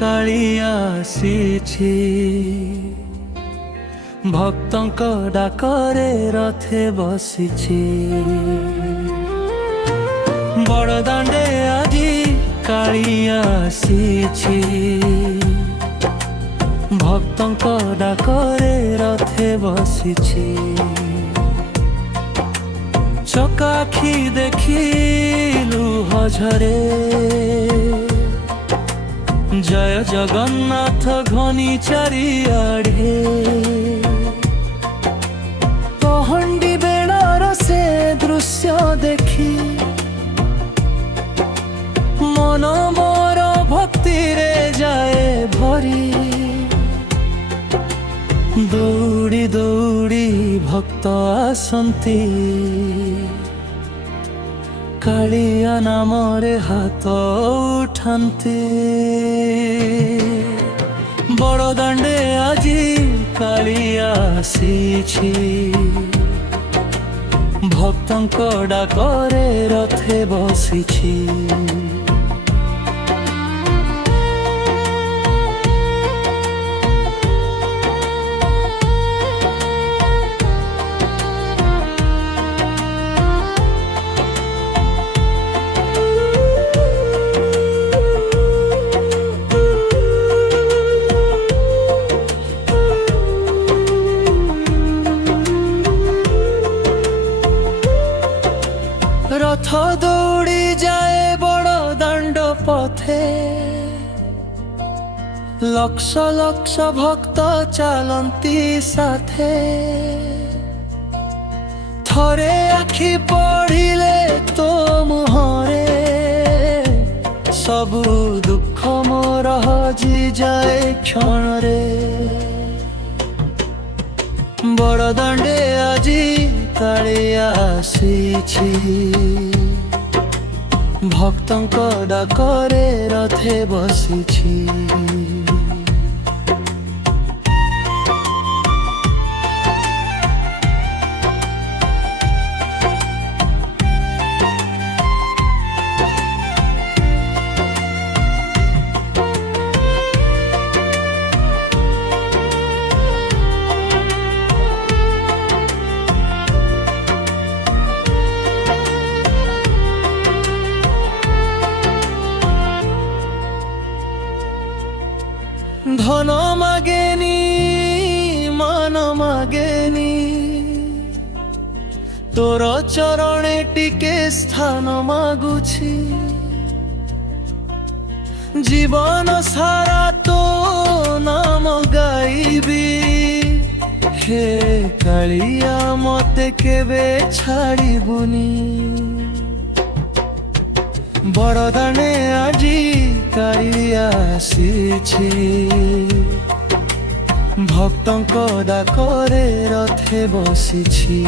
କାଳିଆ ଆସିଛି ଭକ୍ତଙ୍କ ଡାକରେ ରଥେ ବସିଛି ବଡ଼ଦାଣ୍ଡେ ଆଜି କାଳିଆ ଆସିଛି ଭକ୍ତଙ୍କ ଡାକରେ ରଥେ ବସିଛି ଚକାଖି ଦେଖି ଲୁହ ଝରେ ଜୟ ଜଗନ୍ନାଥ ଘନି ଚାରିଆଡ଼େ ପହଣ୍ଡି ବେଳର ସେ ଦୃଶ୍ୟ ଦେଖି ମନ ମୋର ଭକ୍ତିରେ ଯାଏ ଭରି ଦୌଡ଼ି ଦୌଡ଼ି ଭକ୍ତ ଆସନ୍ତି କାଳିଆ ନାମରେ ହାତ ଉଠାନ୍ତି ବଡ଼ଦାଣ୍ଡେ ଆଜି କାଳିଆ ଆସିଛି ଭକ୍ତଙ୍କ ଡାକରେ ରଥେ ବସିଛି রথ দৌড়ি যায় বড় দাণ্ড পথে লক্ষ লক্ষ ভক্ত চালন্তি সাথে থরে আখি পড়িলে তো মুহরে সবু দুঃখ মোর হজি যায় ক্ষণরে বড়দাণ্ডে আজি কাଳିଆ ଆସିଛି ଭକ୍ତଙ୍କ ଡାକରେ ରଥେ ବସିଛି ধন মাগেনি মান মাগেনি তোর চরণে টিকে স্থান মাগুছি জীবন সারা তো নাম গাইবি হে কাଳିଆ মতে কেবে ছাড়িবুনি বড়দানে আজি কাଳିଆ ଆସିଛି ভক্তଙ୍କ ଡାକରେ ରଥେ ବସିଛି